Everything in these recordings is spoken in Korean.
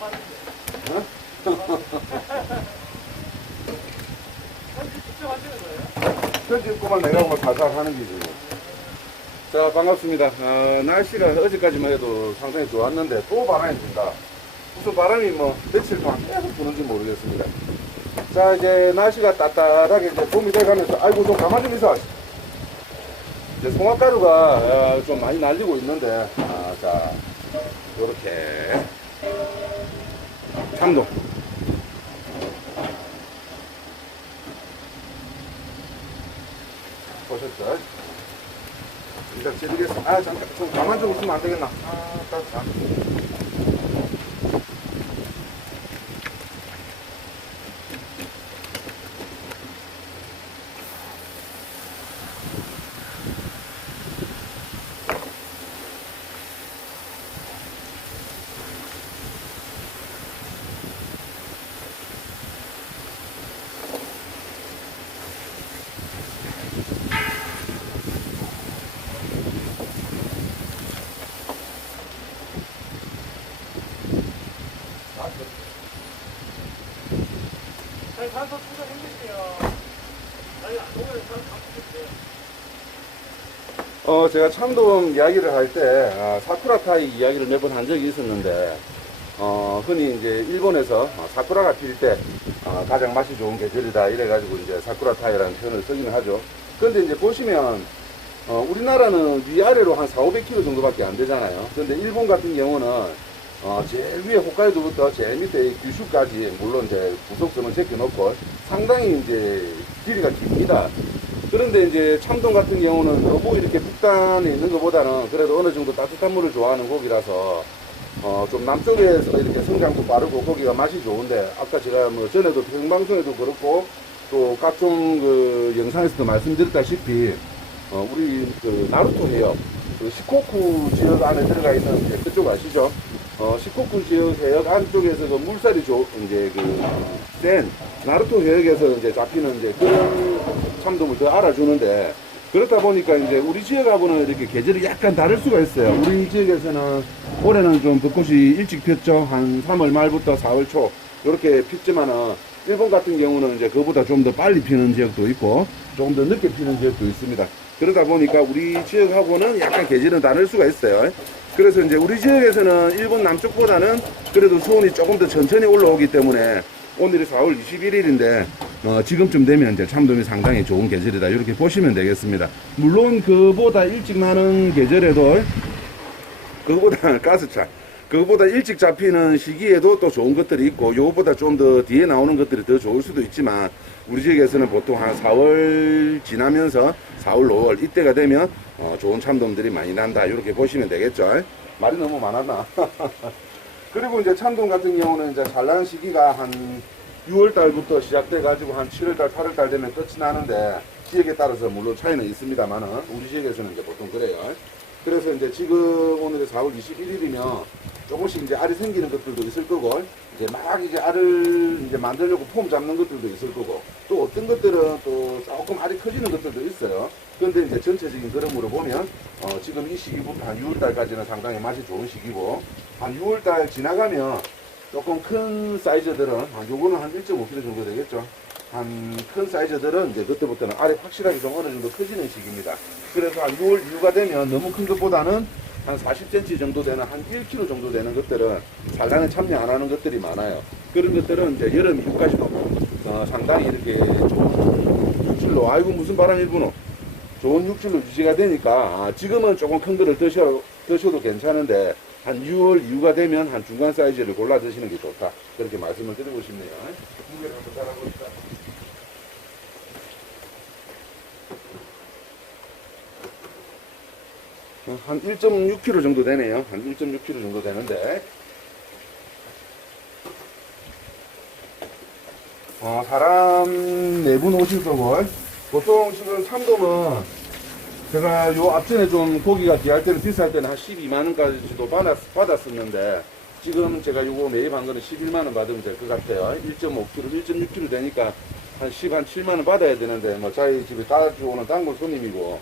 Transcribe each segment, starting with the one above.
어? 편집구만 내가 뭐 살살 하는 기지. 자, 반갑습니다. 날씨가 어제까지만 해도 상당히 좋았는데 또 바람이 분다. 무슨 바람이 뭐 며칠 동안 계속 부는지 모르겠습니다. 자, 이제 날씨가 따뜻하게 이제 봄이 돼가면서, 아이고, 좀 가만 좀 있어. 이제 송화가루가 좀 많이 날리고 있는데, 자, 요렇게 참돔. 보셨죠? 일단 찌르겠습니다. 잠깐, 좀 가만 좀 있으면 안 되겠나? 따뜻하. 저희 산소 충전 힘드세요. 아니, 오늘 산 바쁘겠어요. 제가 참돔 이야기를 할 때, 사쿠라타이 이야기를 몇 번 한 적이 있었는데, 흔히 이제 일본에서 사쿠라가 필 때, 가장 맛이 좋은 계절이다. 이래가지고 이제 사쿠라타이라는 표현을 쓰기는 하죠. 근데 이제 보시면, 우리나라는 위아래로 한 4, 500km 정도밖에 안 되잖아요. 근데 일본 같은 경우는 제일 위에 홋카이도부터 제일 밑에 규슈까지, 물론 이제 부속선은 제껴놓고 상당히 이제 길이가 깁니다. 그런데 이제 참돔 같은 경우는 너무 이렇게 북단에 있는 것보다는 그래도 어느 정도 따뜻한 물을 좋아하는 고기라서 좀 남쪽에서 이렇게 성장도 빠르고 고기가 맛이 좋은데, 아까 제가 뭐 전에도 평방송에도 그렇고 또 각종 그 영상에서도 말씀드렸다시피 우리 그 나루토 해역, 그 시코쿠 지역 안에 들어가 있는 그쪽 아시죠? 시코쿠 지역 해역 안쪽에서 그 물살이 이제 센 나루토 해역에서 이제 잡히는 이제 그런 참돔을 더 알아주는데, 그렇다 보니까 이제 우리 지역하고는 이렇게 계절이 약간 다를 수가 있어요. 우리 지역에서는 올해는 좀 벚꽃이 일찍 폈죠. 한 3월 말부터 4월 초 이렇게 폈지만은 일본 같은 경우는 이제 그보다 좀 더 빨리 피는 지역도 있고 조금 더 늦게 피는 지역도 있습니다. 그러다 보니까 우리 지역하고는 약간 계절은 다를 수가 있어요. 그래서 이제 우리 지역에서는 일본 남쪽보다는 그래도 수온이 조금 더 천천히 올라오기 때문에 오늘이 4월 21일인데 지금쯤 되면 이제 참돔이 상당히 좋은 계절이다, 이렇게 보시면 되겠습니다. 물론 그보다 일찍 나는 계절에도, 그거보다 가스차, 그거보다 일찍 잡히는 시기에도 또 좋은 것들이 있고, 요거보다 좀 더 뒤에 나오는 것들이 더 좋을 수도 있지만, 우리 지역에서는 보통 한 4월 지나면서 4월, 5월 이때가 되면 좋은 참돔들이 많이 난다, 이렇게 보시면 되겠죠. 말이 너무 많았나? 그리고 이제 참돔 같은 경우는 이제 잘 나는 시기가 한 6월 달부터 시작돼 가지고 한 7월 달, 8월 달 되면 끝이 나는데, 지역에 따라서 물론 차이는 있습니다만은 우리 지역에서는 이제 보통 그래요. 그래서 이제 지금 오늘이 4월 21일이면 조금씩 이제 알이 생기는 것들도 있을 거고, 이제 막 이제 알을 이제 만들려고 폼 잡는 것들도 있을 거고, 또 어떤 것들은 또 조금 알이 커지는 것들도 있어요. 그런데 이제 전체적인 그림으로 보면 지금 이 시기부터 한 6월달까지는 상당히 맛이 좋은 시기고, 한 6월달 지나가면 조금 큰 사이즈들은 요거는 한 1.5kg 정도 되겠죠. 한 큰 사이즈들은 이제 그때부터는 알이 확실하게 좀 어느 정도 커지는 시기입니다. 그래서 한 6월 이후가 되면 너무 큰 것보다는 한 40cm 정도 되는, 한 1kg 정도 되는 것들은 산란에 참여 안 하는 것들이 많아요. 그런 것들은 이제 여름 이후까지도 상당히 이렇게 좋은 육질로, 아이고 무슨 바람이 부노, 좋은 육질로 유지가 되니까, 지금은 조금 큰 거를 드셔도 괜찮은데 한 6월 이후가 되면 한 중간 사이즈를 골라 드시는 게 좋다, 그렇게 말씀을 드리고 싶네요. 무게를 한번 달아봅시다. 한 1.6kg 정도 되네요. 한 1.6kg 정도 되는데, 사람 4분 오실 거고, 보통 지금 참돔은 제가 요 앞전에 좀 고기가 귀할 때는 비쌀 때는 한 12만원까지도 받았었는데, 지금 제가 요거 매입한 거는 11만원 받으면 될 것 같아요. 1.5kg, 1.6kg 되니까 한 7만원 받아야 되는데, 뭐 저희 집에 따라주고 오는 단골 손님이고,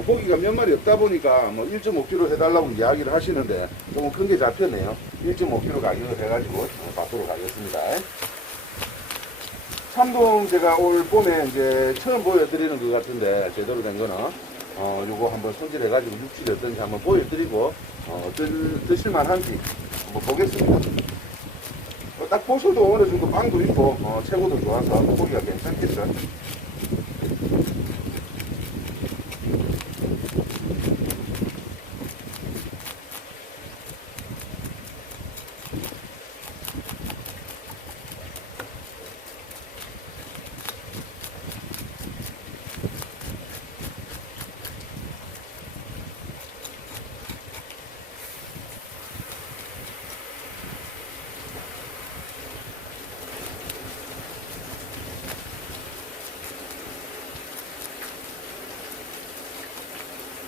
고기가 몇 마리 없다 보니까 뭐 1.5kg 해달라고 이야기를 하시는데 조금 큰 게 잡혔네요. 1.5kg 가격을 해가지고 받도록 하겠습니다. 참돔 제가 올 봄에 이제 처음 보여드리는 것 같은데 제대로 된 거는 요거 한번 손질해가지고 육질이 어떤지 한번 보여드리고 드실만한지 한번 보겠습니다. 딱 보셔도 어느 정도 빵도 있고 채고도 좋아서 고기가 괜찮겠죠.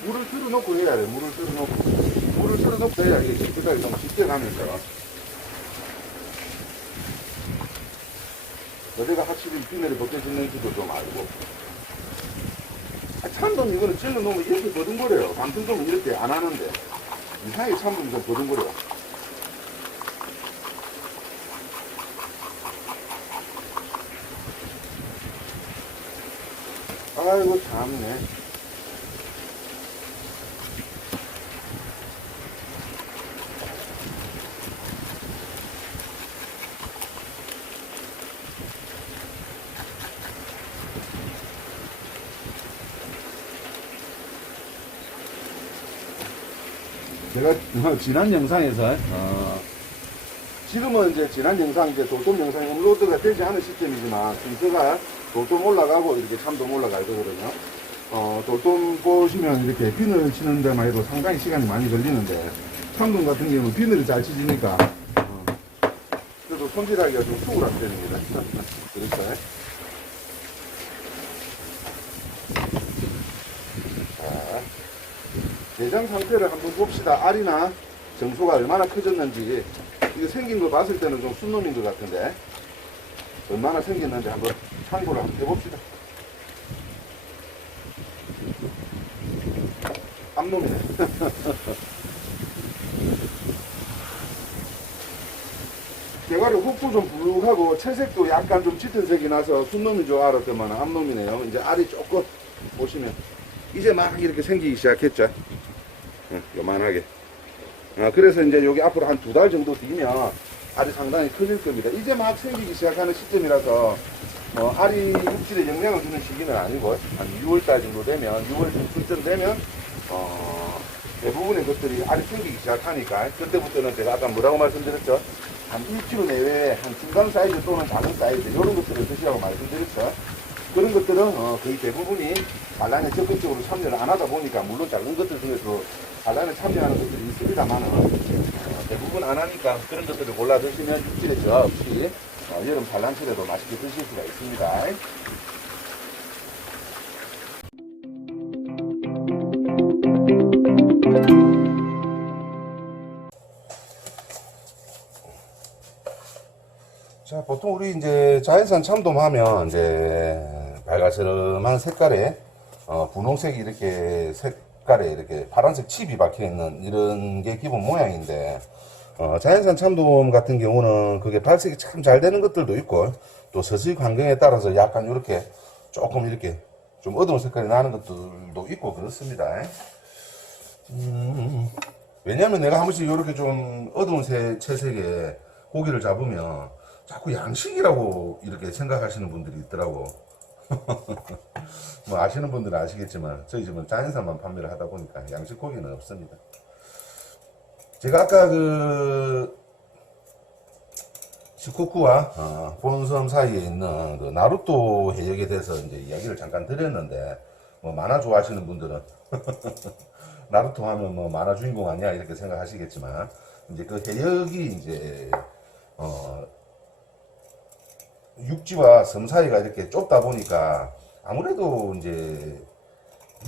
물을 틀어놓고 해야 돼. 물을 틀어놓고 해야 이게 깨끗하게 좀 쉽게 가면서. 어디가 확실히 비늘이 벗겨지는지도 좀 알고. 참돔 이거는 찔러 놓으면 이렇게 버둥거려요. 방충돔은 이렇게 안 하는데. 이상하게 참돔이 좀 버둥거려. 아이고, 참네. 제가 지난 영상에서 지금은 이제 지난 영상 이제 돌돔 영상이 업로드가 되지 않은 시점이지만 순서가 돌돔 올라가고 이렇게 참돔 올라갈 거거든요. 돌돔 보시면 이렇게 비늘 치는 데만 해도 상당히 시간이 많이 걸리는데 참돔 같은 경우는 비늘이 잘 치지니까 그래도 손질하기가 좀 수월한 편입니다. 그렇죠? 자, 내장 상태를 한번 봅시다. 알이나 정소가 얼마나 커졌는지. 이거 생긴 거 봤을 때는 좀 순놈인 것 같은데 얼마나 생겼는지 한번 참고를 한번 해봅시다. 암놈이네. 대가리 훅도 좀 불룩하고 채색도 약간 좀 짙은 색이 나서 순놈인 줄 알았더만 암놈이네요. 이제 알이 조금 보시면 이제 막 이렇게 생기기 시작했죠. 요만하게. 그래서 이제 여기 앞으로 한 2달 정도 뒤면 알이 상당히 커질 겁니다. 이제 막 생기기 시작하는 시점이라서 알이 육질에 영향을 주는 시기는 아니고 한 6월달 정도 되면 6월 중순쯤 되면 대부분의 것들이 알이 생기기 시작하니까 그때부터는 제가 아까 뭐라고 말씀드렸죠? 한 1kg 내외에 한 중간 사이즈 또는 작은 사이즈 이런 것들을 드시라고 말씀드렸죠. 그런 것들은 거의 대부분이 반란에 적극적으로 참여를 안 하다 보니까 물론 작은 것들 중에서 반란에 참여하는 것들이 있습니다만 대부분 안 하니까 그런 것들을 골라 드시면 육질에 저하 없이 여름 산란철에도 맛있게 드실 수가 있습니다. 자, 보통 우리 이제 자연산 참돔 하면 이제 밝아스름한 색깔에 분홍색이 이렇게 색깔에 이렇게 파란색 칩이 박혀 있는 이런 게 기본 모양인데 자연산 참돔 같은 경우는 그게 발색이 참 잘 되는 것들도 있고 또 서식 환경에 따라서 약간 이렇게 조금 이렇게 좀 어두운 색깔이 나는 것들도 있고 그렇습니다. 왜냐면 내가 한 번씩 이렇게 좀 어두운 채색의 고기를 잡으면 자꾸 양식이라고 이렇게 생각하시는 분들이 있더라고. 뭐 아시는 분들은 아시겠지만 저희 집은 자연산만 판매를 하다 보니까 양식 고기는 없습니다. 제가 아까 그 시코쿠와 본섬 사이에 있는 그 나루토 해역에 대해서 이제 이야기를 잠깐 드렸는데 뭐 만화 좋아하시는 분들은 나루토 하면 뭐 만화 주인공 아니야 이렇게 생각하시겠지만 이제 그 해역이 이제 육지와 섬 사이가 이렇게 좁다 보니까 아무래도 이제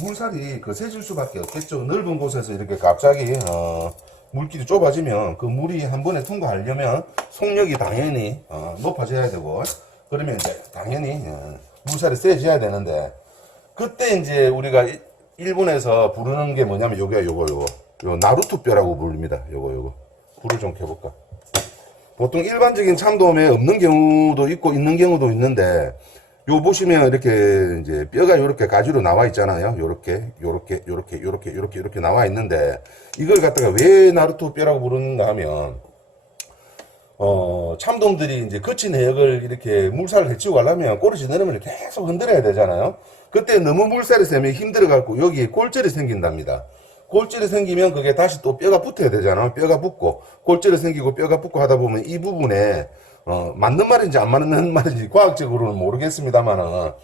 물살이 거세질 수밖에 없겠죠. 넓은 곳에서 이렇게 갑자기 물길이 좁아지면 그 물이 한 번에 통과하려면 속력이 당연히 높아져야 되고 그러면 이제 당연히 물살이 세져야 되는데 그때 이제 우리가 일본에서 부르는 게 뭐냐면 요거 나루토 뼈라고 부릅니다. 요거 불을 좀 켜볼까. 보통 일반적인 참돔에 없는 경우도 있고 있는 경우도 있는데, 요 보시면 이렇게 이제 뼈가 요렇게 가지로 나와 있잖아요. 요렇게 나와 있는데, 이걸 갖다가 왜 나루토 뼈라고 부르는가 하면, 참돔들이 이제 거친 해역을 이렇게 물살을 헤치고 가려면 꼬리지 내리면 계속 흔들어야 되잖아요. 그때 너무 물살이 세면 힘들어갖고 여기에 골절이 생긴답니다. 골절이 생기면 그게 다시 또 뼈가 붙어야 되잖아요. 뼈가 붙고, 골절이 생기고 뼈가 붙고 하다 보면 이 부분에, 맞는 말인지 안 맞는 말인지 과학적으로는 모르겠습니다만은,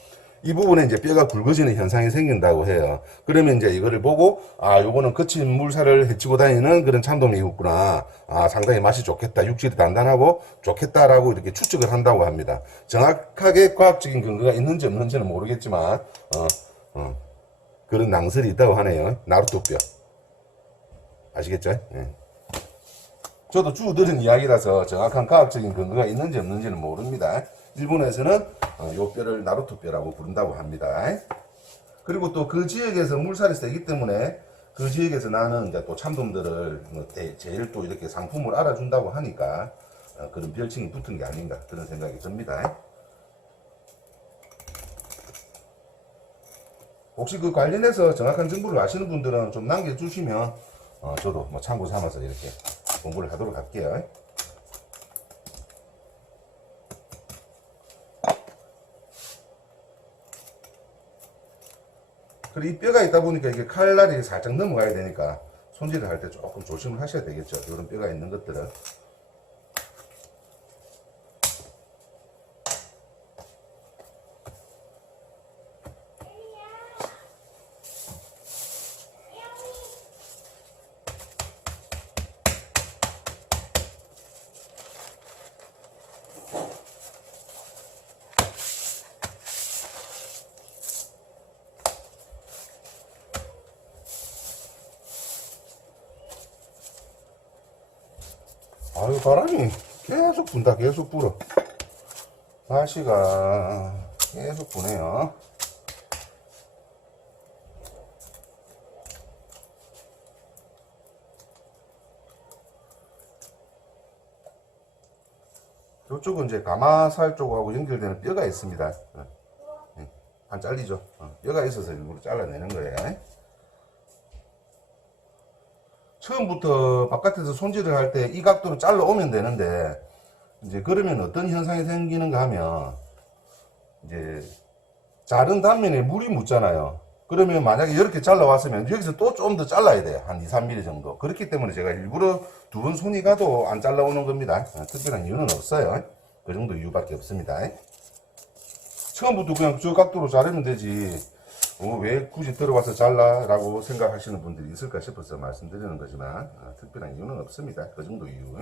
이 부분에 이제 뼈가 굵어지는 현상이 생긴다고 해요. 그러면 이제 이거를 보고, 아, 요거는 거친 물살을 헤치고 다니는 그런 참돔이구나. 아, 상당히 맛이 좋겠다. 육질이 단단하고 좋겠다라고 이렇게 추측을 한다고 합니다. 정확하게 과학적인 근거가 있는지 없는지는 모르겠지만, 그런 낭설이 있다고 하네요. 나루토 뼈. 아시겠죠? 예. 저도 쭉 들은 이야기라서 정확한 과학적인 근거가 있는지 없는지는 모릅니다. 일본에서는 요 뼈를 나루토 뼈라고 부른다고 합니다. 그리고 또 그 지역에서 물살이 세기 때문에 그 지역에서 나는 이제 또 참돔들을 제일 또 이렇게 상품을 알아준다고 하니까 그런 별칭이 붙은 게 아닌가 그런 생각이 듭니다. 혹시 그 관련해서 정확한 정보를 아시는 분들은 좀 남겨주시면 저도 뭐 참고 삼아서 이렇게 공부를 하도록 할게요. 그리고 이 뼈가 있다 보니까 이게 칼날이 살짝 넘어가야 되니까 손질을 할 때 조금 조심을 하셔야 되겠죠. 이런 뼈가 있는 것들은. 아유, 바람이 계속 분다, 계속 불어. 날씨가 계속 부네요. 이쪽은 이제 가마살 쪽하고 연결되는 뼈가 있습니다. 안 잘리죠? 뼈가 있어서 일부러 잘라내는 거예요. 처음부터 바깥에서 손질을 할 때 이 각도로 잘라 오면 되는데, 이제 그러면 어떤 현상이 생기는가 하면, 이제 자른 단면에 물이 묻잖아요. 그러면 만약에 이렇게 잘라왔으면 여기서 또 좀 더 잘라야 돼요. 한 2, 3mm 정도. 그렇기 때문에 제가 일부러 두 번 손이 가도 안 잘라오는 겁니다. 특별한 이유는 없어요. 그 정도 이유밖에 없습니다. 처음부터 그냥 저 각도로 자르면 되지. 왜 굳이 들어와서 잘라라고 생각하시는 분들이 있을까 싶어서 말씀드리는 거지만 특별한 이유는 없습니다. 그 정도 이유.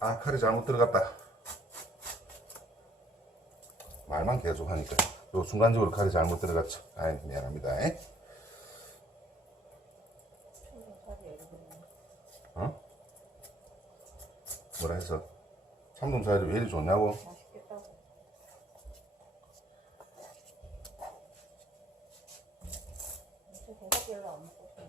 아, 칼이 잘못 들어갔다. 말만 계속 하니까 요 순간적으로 칼이 잘못 들어갔죠. 아이, 미안합니다. 뭐라 해서 참돔살이 왜 이리 좋냐고? 맛있겠다고. 요새 배가 별로 안 먹고 싶어.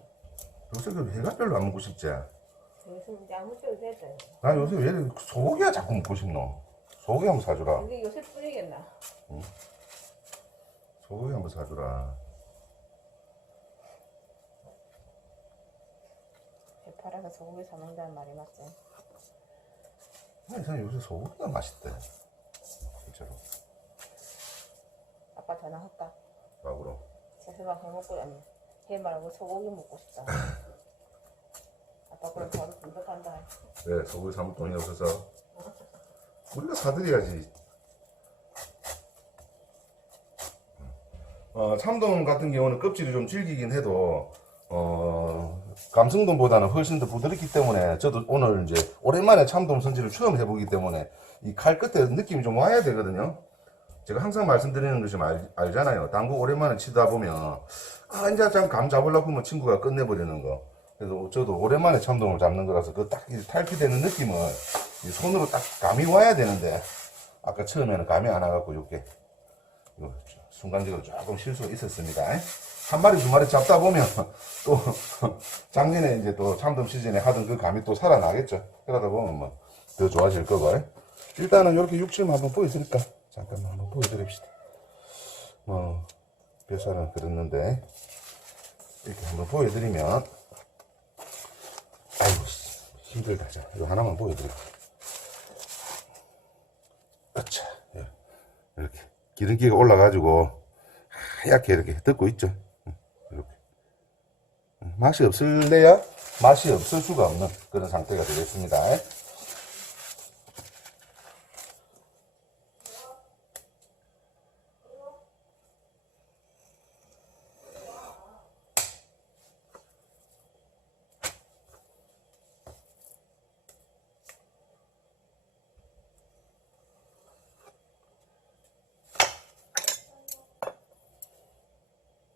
요새 그 회가 별로 안 먹고 싶지? 요새 이제 아무 때도 됐어요. 나 요새 왜 이리 소고기가 자꾸 먹고 싶노? 소고기 한번 사주라. 이게 요새 뿌리겠나? 소고기 한번 사주라. 배 팔아서 소고기 사 먹는다는 말이 맞지? 아니, 저는 요새 소고기가 맛있대. 진짜로. 아빠 전화할까? 막으로. 재수방 해먹고 아니 해 말고 소고기 먹고 싶다. 아빠 그럼 바로 분석한다. 왜 소고기 사먹을 돈이 없어서? 우리가 사드려야지. 참돔 같은 경우는 껍질이 좀 질기긴 해도 감성돔보다는 훨씬 더 부드럽기 때문에 저도 오늘 이제 오랜만에 참돔 손질을 처음 해보기 때문에 이 칼 끝에 느낌이 좀 와야 되거든요. 제가 항상 말씀드리는 것이 알잖아요. 당구 오랜만에 치다 보면 이제 감 잡으려고 하면 친구가 끝내버리는 거. 그래서 저도 오랜만에 참돔을 잡는 거라서 그 딱 탈피되는 느낌을 이 손으로 딱 감이 와야 되는데 아까 처음에는 감이 안 와갖고 이렇게 순간적으로 조금 실수가 있었습니다. 한 마리 두 마리 잡다 보면 또 작년에 이제 또 참돔 시즌에 하던 그 감이 또 살아나겠죠. 그러다 보면 뭐 더 좋아질 거고. 일단은 이렇게 육질만 한번 보여드릴까? 잠깐만 한번 보여드립시다. 뭐 벼살은 그랬는데 이렇게 한번 보여드리면 아이고 힘들다. 자, 이거 하나만 보여드릴게요. 그렇죠. 이렇게 기름기가 올라가지고 하얗게 이렇게 뜯고 있죠. 이렇게 맛이 없을래야 맛이 없을 수가 없는 그런 상태가 되겠습니다.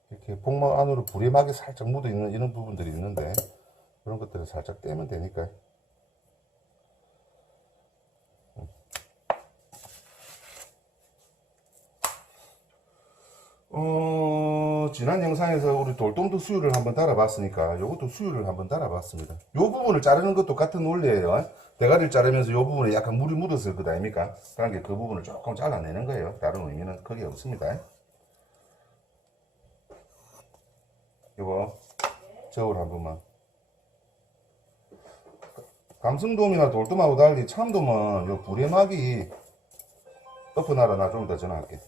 이렇게 복막 안으로 불에막이 살짝 묻어 있는 이런 부분들이 있는데 그런 것들을 살짝 떼면 되니까. 지난 영상에서 우리 돌돔도 수유를 한번 달아봤으니까 요것도 수유를 한번 달아봤습니다. 요 부분을 자르는 것도 같은 원리예요. 대가리를 자르면서 요 부분에 약간 물이 묻었을 것 아닙니까? 그러니까 그 부분을 조금 잘라내는 거예요. 다른 의미는 크게 없습니다. 요거 저울 한 번만. 감성돔이나 돌돔하고 달리 참돔은 요 불에막이 덮어놔라. 나 좀 이따 전화할게.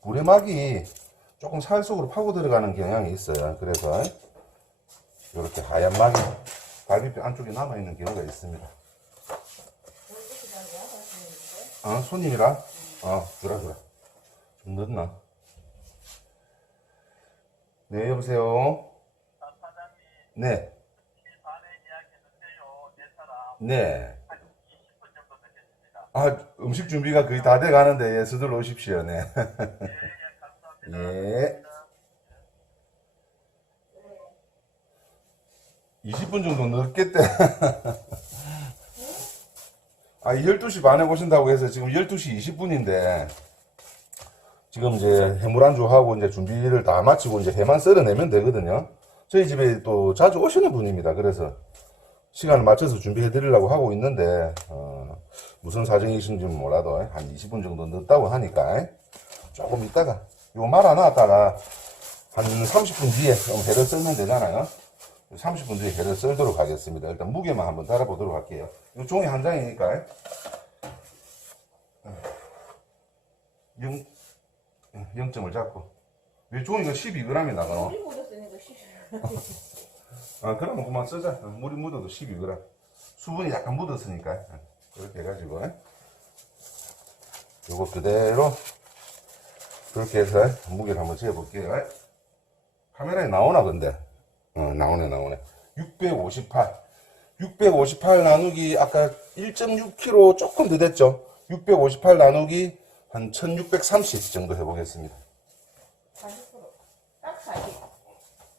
불에막이 조금 살 속으로 파고 들어가는 경향이 있어요. 그래서 이렇게 하얀 막이 갈비뼈 안쪽에 남아있는 경우가 있습니다. 손님이라? 주라. 좀 늦나? 네, 여보세요? 네. 네. 음식 준비가 거의 다 돼 가는데, 예, 서둘러 오십시오. 네. 예. 20분 정도 늦겠대. 12시 반에 오신다고 해서 지금 12시 20분인데, 지금 이제 해물안주하고 이제 준비를 다 마치고 이제 해만 썰어내면 되거든요. 저희 집에 또 자주 오시는 분입니다. 그래서 시간을 맞춰서 준비해 드리려고 하고 있는데, 무슨 사정이신지 몰라도 한 20분 정도 늦다고 하니까 조금 있다가 이거 말아놨다가 한 30분 뒤에 회를 썰면 되잖아요. 30분 뒤에 회를 썰도록 하겠습니다. 일단 무게만 한번 달아보도록 할게요. 이 종이 한 장이니까 0점을 잡고 이 종이가 12g이 나가노? 물이 묻었으니까 10. 그러면 그만 쓰자. 물이 묻어도 12g. 수분이 약간 묻었으니까 그렇게 해가지고 요거 그대로 그렇게 해서 무게를 한번 재볼게요. 카메라에 나오나 근데? 나오네. 658 나누기 아까 1.6kg 조금 더 됐죠? 658 나누기 한 1630 정도 해보겠습니다. 40%. 딱 40.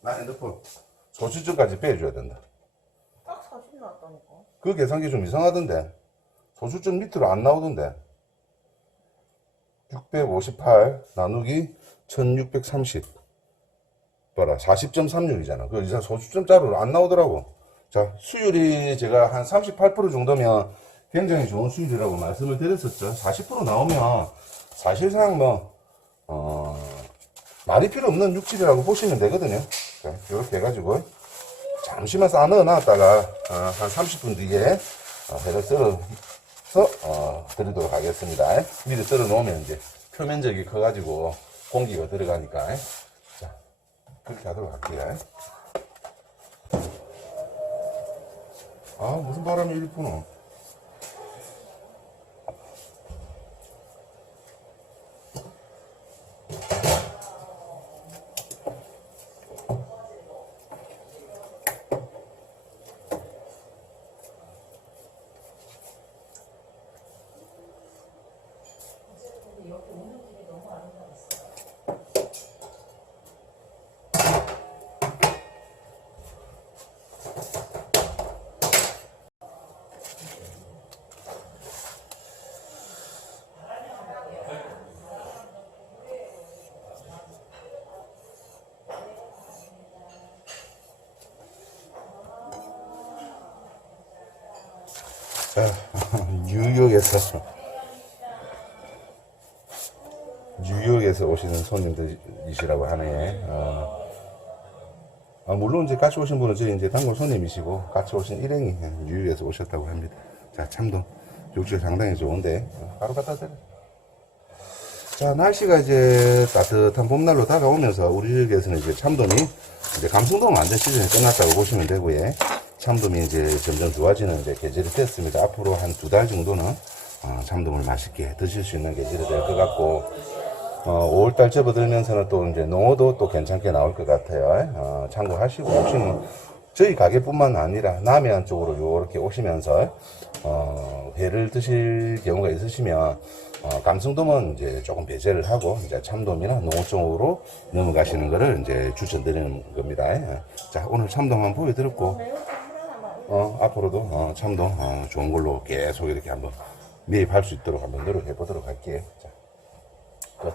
나 핸드폰 소수점까지 빼줘야 된다. 딱 40 나왔다니까. 그 계산기 좀 이상하던데 소수점 밑으로 안 나오던데. 658 나누기 1630 봐라 40.36이잖아. 그 이상 소수점자로 안 나오더라고. 자, 수율이 제가 한 38% 정도면 굉장히 좋은 수율이라고 말씀을 드렸었죠. 40% 나오면 사실상 말이 필요 없는 육질이라고 보시면 되거든요. 자, 이렇게 해가지고 잠시만 싸 넣어 놨다가 한 30분 뒤에 회를 썰어서 드리도록 하겠습니다. 미리 썰어 놓으면 이제 표면적이 커가지고 공기가 들어가니까 자, 그렇게 하도록 할게요. 무슨 바람이 이리 부노? 뉴욕에서 오시는 손님들이시라고 하네. 물론 이제 같이 오신 분은 저희 이제 단골 손님이시고 같이 오신 일행이 뉴욕에서 오셨다고 합니다. 자, 참돔 육질 상당히 좋은데 바로 갖다 드려. 자, 날씨가 이제 따뜻한 봄날로 다가오면서 우리 지역에서는 이제 참돔이 이제 감성돔 완전 시즌이 끝났다고 보시면 되고요. 참돔이 이제 점점 좋아지는 이제 계절이 됐습니다. 앞으로 한 2달 정도는 참돔을 맛있게 드실 수 있는 계절이 될 것 같고 5월달 접어들면서는 또 이제 농어도 또 괜찮게 나올 것 같아요. 참고하시고 혹시는 저희 가게뿐만 아니라 남해안 쪽으로 이렇게 오시면서 회를 드실 경우가 있으시면 감성돔은 이제 조금 배제를 하고 이제 참돔이나 농어 쪽으로 넘어가시는 거를 이제 추천드리는 겁니다. 자, 오늘 참돔 한번 보여드렸고 앞으로도 참돔 좋은 걸로 계속 이렇게 한번 매입할 수 있도록 한번 노력해 보도록 할게요. 자, 끝.